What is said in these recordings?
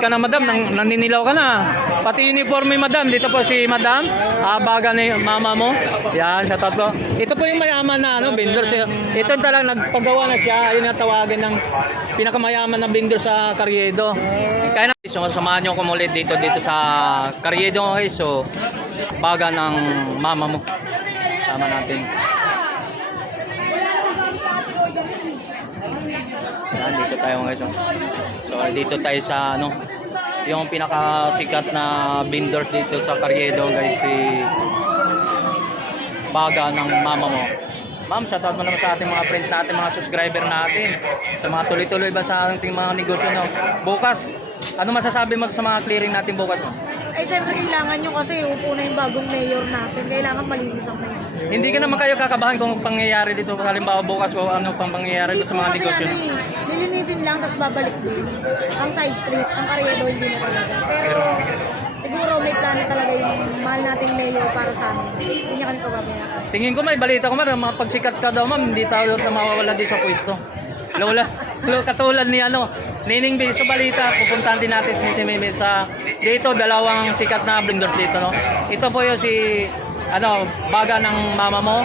ka na madam, nang, naninilaw ka na. Pati uniforme madam, dito po si madam, ah, baga ni mama mo. Yan, sa tatlo. Ito po yung mayaman na ano, vendor siya. Ito talagang nagpagawa na siya, ayun yung tawagin ng pinakamayaman na vendor sa Carriedo. Kaya na, so, samahan niyo ko ulit dito dito sa Carriedo okay, so baga ng mama mo. Tama natin. Yan, dito tayo guys. So, dito tayo sa ano, yung pinakasikat na vendor dito sa Carriedo guys, si Baga ng mama mo. Ma'am, shoutout mo naman sa ating mga friends natin, mga subscriber natin. Sa mga tuloy-tuloy ba sa ating mga negosyo no? Bukas, ano masasabi mo sa mga clearing natin bukas? Eh, syempre kailangan nyo kasi upo na yung bagong mayor natin. Kailangan malinis ang mayor. Hindi ka naman kayo kakabahan kung pangyayari dito, halimbawa bukas o ano pang pangyayari dito sa mga negosyo. ano eh, nilinisin lang tapos babalik din. Ang side street, ang karyedo hindi na talaga. Pero siguro may plano talaga yung mahal nating mayor para sa amin. Hindi niya kami pababayaan. Tingin ko may balita ko man, mga pagsikat ka daw ma'am, hindi tayo na mawawala din sa pwesto. Lola, lo katulad ni ano, Nining B, sa balita, pupuntahan din natin ni Mimi sa dito, dalawang sikat na vendors dito, no? Ito po yung si, ano, baga ng mama mo.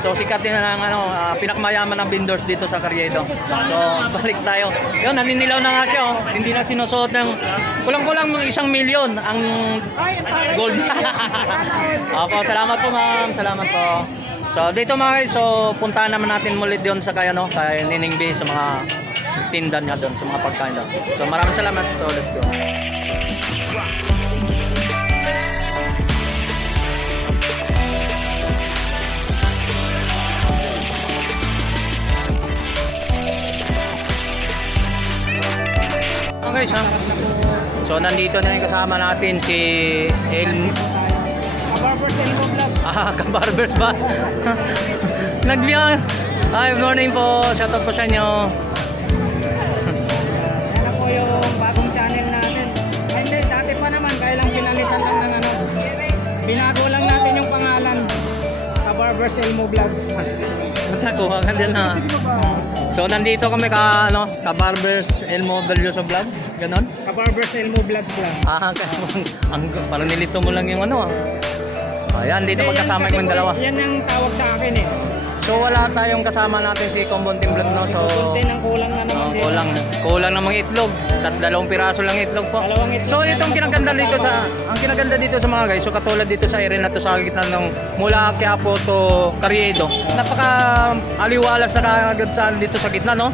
So, sikat din ng ano, ah, pinakamayaman ng vendors dito sa Carriedo. So, balik tayo. Yun, naninilaw na nga siya, oh. Hindi na sinusuot ng, kulang-kulang ng isang milyon ang ang. Gold. Opo, salamat po ma'am. Salamat po. So dito mga guys, so puntahan naman natin muli doon sa kaya no, kay Nining B sa mga tinda niya doon, sa mga pagkain doon. So maraming salamat. So let's go. Okay, so, so nandito na yung kasama natin si El Ah, ka-barbers ba? Nagbiyan. Hi, good morning po. Shoutout po sa inyo. Ano po yung bagong channel natin? Ay, hindi, dati pa naman, kaya lang pinalitan lang ng ano. Binago lang natin yung pangalan sa Barbers Elmo Vlogs. Nakakuha ka din ha. So, nandito kami ka, ano, ka-barbers Elmo Belloso Vlog. Ganon. Sa Barbers Elmo Vlogs lang. Ah, kaya ang, parang nilito mo lang yung ano ah. Ayan, dito Hindi, magkasama yung kasi dalawa. Yan ang tawag sa akin eh. So, wala tayong kasama natin si Combon Team Vlog, no? So, Kunti kulang. Kulang ng mga itlog. Tat dalawang piraso lang itlog po. Dalawang itlog So itong kinaganda dito sa ang kinaganda dito sa mga guys, so katulad dito sa area na to sa gitna ng mula Quiapo to Carriedo. Napaka aliwalas na kagad sa dito sa gitna, no?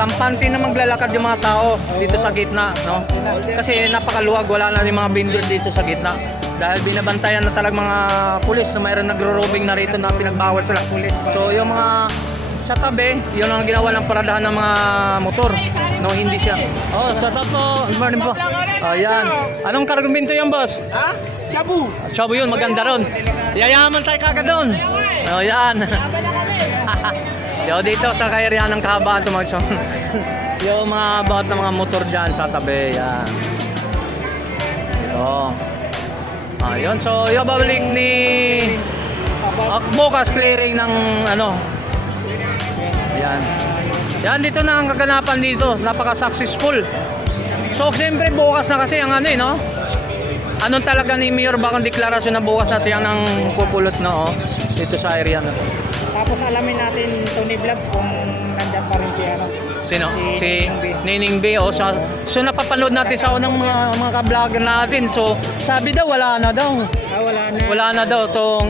Kampante na maglalakad yung mga tao dito sa gitna, no? Kasi napakaluwag, wala na yung mga vendor dito sa gitna. Dahil binabantayan na talagang mga pulis na mayroon nagro-roaming na rito na pinagbawal sila. So yung mga sa tabi, yun ang ginawa ng paradahan ng mga motor. No, hindi siya. Oh, sa top po. Good morning po. Ayan. Anong kargumento yan, boss? Ha? Shabu! Shabu yun, maganda ron. Yayaman tayo kagad doon. Oh, yan. Yo, dito sa kairihan ng kahabaan tumagso. yung mga bawat ng mga motor dyan sa tabi. Yan. Ito. Ayun, so yung babalik ni uh, bukas clearing ng ano. Yan. Yan, dito na ang kaganapan dito. Napaka-successful. So, siyempre bukas na kasi ang ano eh, no? Anong talaga ni Mayor bakang deklarasyon na bukas na siya ng pupulot na oh, dito sa area na to. Tapos alamin natin Tony Vlogs kung nandyan pa rin si ano. Sino? Si Si Nining B. B. Oh, sa, so napapanood natin sa unang mga, mga ka-vlogger natin. So sabi daw wala na daw. Ah, wala na. Wala na daw. So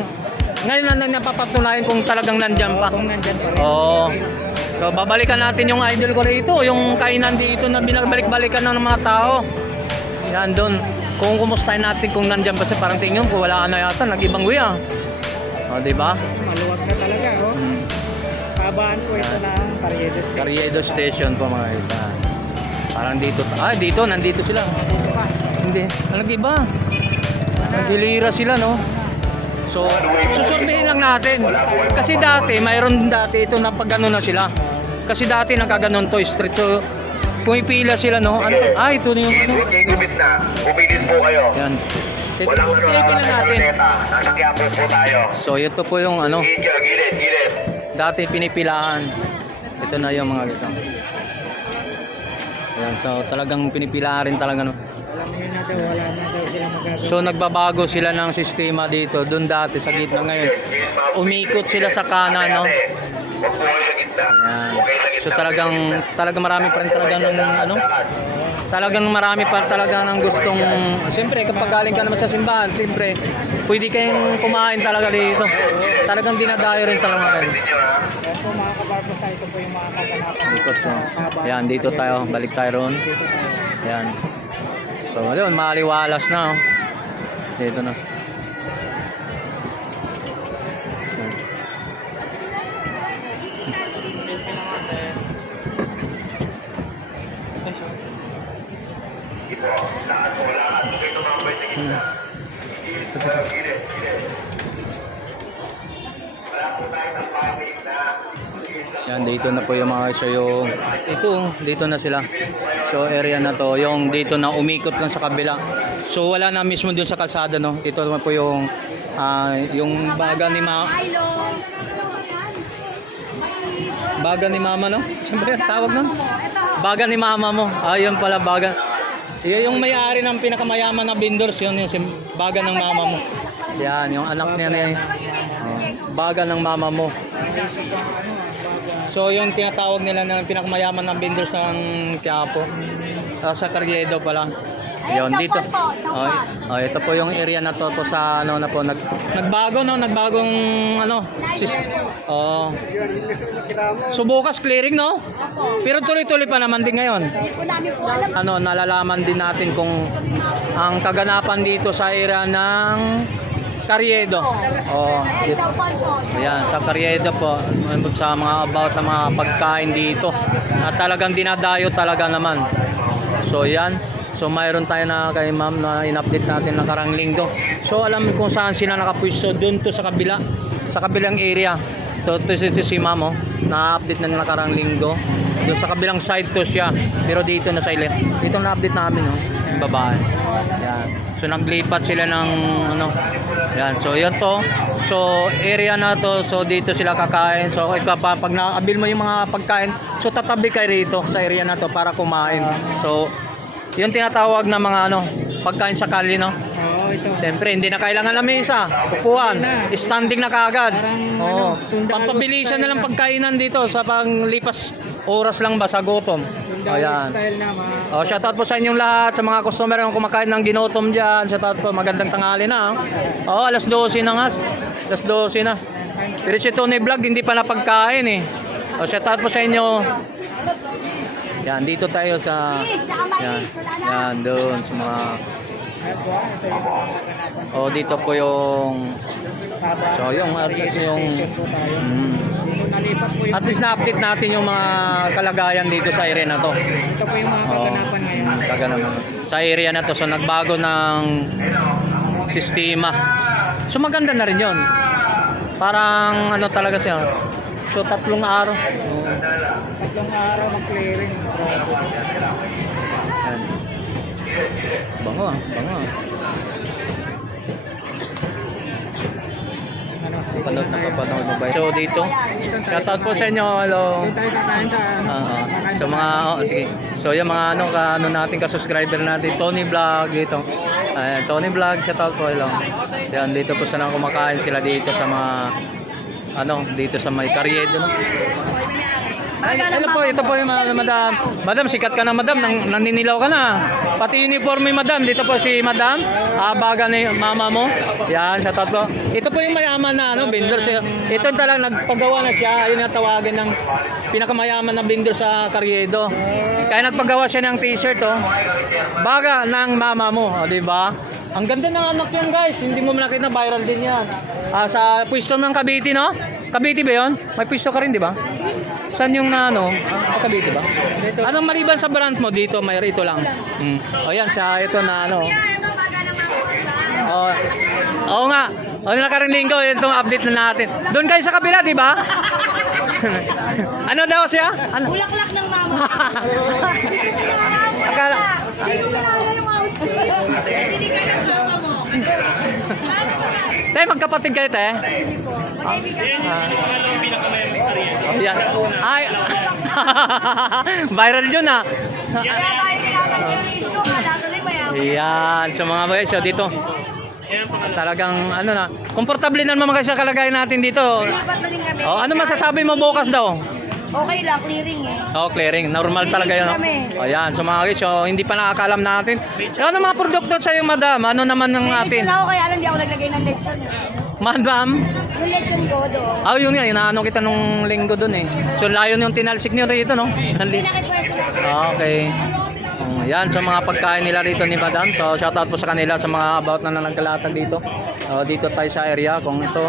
ngayon na na napapatunayan kung talagang nandyan pa. Kung nandyan pa rin. Oo. So babalikan natin yung idol ko rito, yung kainan dito na binabalik-balikan ng mga tao. Yan doon. Kung kumustahin natin kung nandyan pa siya, parang tingin ko wala na yata, nag-ibang way ah. O, di ba? Maluwag na talaga, oh. Hmm. Kabaan po ito ng Carriedo State. Carriedo Station po mga isa. Parang dito. Ah, dito, nandito sila. Hindi, nag-iba. Naghilira sila, no? So, susurveyin lang natin. Kasi dati, mayroon dati ito na pag ano na sila. Kasi dati nakaganon to, street. So, pumipila sila, no? Ano? Ah, ito na yung ano. Gigibit na. Umilis po kayo. Yan. Walang ano Silipin lang natin. Nasakyan po tayo. So, ito po yung ano, Gilid, gilid, dati pinipilaan. Ito na yung mga ito. Ayan, so talagang pinipila rin talaga no. Alam niyo na wala na. So nagbabago sila ng sistema dito. Doon dati sa gitna ngayon. Umikot sila sa kanan no. Ayan. So talagang talagang marami pa rin talaga ng ano. Talagang marami pa talaga ng gustong Siyempre kapag galing ka naman sa simbahan, siyempre pwede kayong kumain talaga dito. Talagang dinadayo rin talaga rin. Po mga kabarbers, ito po yung mga kaganapan. So. Yan, dito tayo. Balik tayo roon. Yan. So, ayun, maliwalas na. Oh. Pamig na Yan, dito na po yung mga so yung ito, dito na sila. So area na to, yung dito na umikot lang sa kabila. So wala na mismo dun sa kalsada no. Ito naman po yung ah, yung baga ni ma baga ni mama no. Siyempre tawag nun. Baga ni mama mo. Ayun pala baga. Yun yung may-ari ng pinakamayaman na vendors yun yung baga ng mama mo. Yan, yung anak niya na oh, baga ng mama mo. So yung tinatawag nila ng pinakamayaman ng vendors ng Quiapo. Ah, sa Carriedo pala. Yon dito. Oh, oh, ito po yung area na to, to sa ano na po nag nagbago no, nagbagong ano. Sis, oh. So bukas clearing no? Pero tuloy-tuloy pa naman din ngayon. Ano, nalalaman din natin kung ang kaganapan dito sa area ng Carriedo. Oh. Ayan, sa Carriedo po, sa mga about sa mga pagkain dito. At talagang dinadayo talaga naman. So yan. So mayroon tayo na kay ma'am na in-update natin ng karang linggo. So alam kung saan sila nakapwisto doon to sa kabila, sa kabilang area. So to si, to si ma'am oh, na-update na ng karang linggo. Doon sa kabilang side to siya. Pero dito na sa ile. Ito na-update namin oh, yung babae. Yan. So naglipat sila ng ano. Yan. So yun to. So area na to. So dito sila kakain. So ikaw pa pag naabil mo yung mga pagkain, so tatabi kayo rito sa area na to para kumain. So yung tinatawag na mga ano, pagkain sa kali no. Oo, ito. Siyempre, hindi na kailangan ng mesa. Upuan. Standing na kaagad. Parang, Oo. ano, sundalo Pampabilisan na lang pagkainan dito sa panglipas oras lang ba sa gutom. Sundalo Ayan. style na mga Oh, shoutout po sa inyong lahat, sa mga customer na kumakain ng ginutom dyan. Shoutout po, magandang tanghali na. Oh, alas 12 na nga. Alas 12 na. Pero si Tony Vlog, hindi pa napagkain eh. Oh, shoutout po sa inyo. Yan, dito tayo sa... Yan, yan doon sa mga... Kaganapan. Oh, dito po yung... So, yung at least yung... Mm, at least na-update natin yung mga kalagayan dito sa area na to. ito po yung mga Oo. kaganapan ngayon. Kaga naman. Sa area na to, so nagbago ng sistema. So maganda na rin yon. Parang ano talaga siya. So tatlong araw. Tatlong araw ng clearing. Yan. Bango ah, bango ah. Ano, dito Panood na kapanood mo ba? So dito, shoutout po sa inyo. Hello. Dito tayo kakain sa ano. Ah, ah. sa- mga oh, sige. So yung mga ano ka ano natin ka subscriber natin Tony Vlog dito. Ayan, Tony Vlog shout out po hello. Yan dito po sana kumakain sila dito sa mga ano dito sa may Carriedo no. Ay, ano po, ito po yung mga madam. Madam, sikat ka na madam, nang, naninilaw ka na. Pati uniform mo madam, dito po si madam. Abaga ni mama mo. Yan, out po. Ito po yung mayaman na ano, vendor siya. Ito talagang nagpagawa na siya. Ayun yung tawagin ng pinakamayaman na vendor sa Carriedo. Kaya nagpagawa siya ng t-shirt oh. Baga ng mama mo, oh, di ba? Ang ganda ng anak yan guys. Hindi mo nakita viral din yan. Ah, sa pwesto ng Cavite no? Cavite ba 'yon? May pwesto ka rin, di ba? Saan yung na ano? Ah, Cavite ba? Anong maliban sa brand mo dito? May ito lang. Mm. O yan, sa ito na ano. Oh. Oo nga. O nakaraang linggo, itong update na natin. Doon kayo sa kabila, di ba? ano daw siya? Ano? Bulaklak ng mama. Akala, Hindi ko pinakaya yung outfit. Hindi ka ng mama mo. Tay, magkapatid kayo, te? Ah. Yan. Ay, Viral yun ah. Yan? Ayan, so mga guys, so dito. Talagang ano na, komportable naman mga guys sa kalagayan natin dito. Na. Oh, ano masasabi mo bukas daw? Okay lang, clearing eh. Oh, clearing. Normal talaga yun. kami. Oh, ayan. So mga guys, so, hindi pa nakakalam natin. So, ano mga produkto sa iyo, madam? Ano naman ng atin? Lechon ako, kaya lang di ako naglagay ng lechon. eh. Madam? Yung lechon ko doon. Ah, yun nga. Inaano kita nung linggo dun eh. So, layo yung tinalsik niyo rito, no? Nali- Pinakipwesto. Ah, okay. Oh, yan, so mga pagkain nila rito ni Madam. So, shoutout po sa kanila sa mga about na nagkalatag dito. Oh, dito tayo sa area kung ito.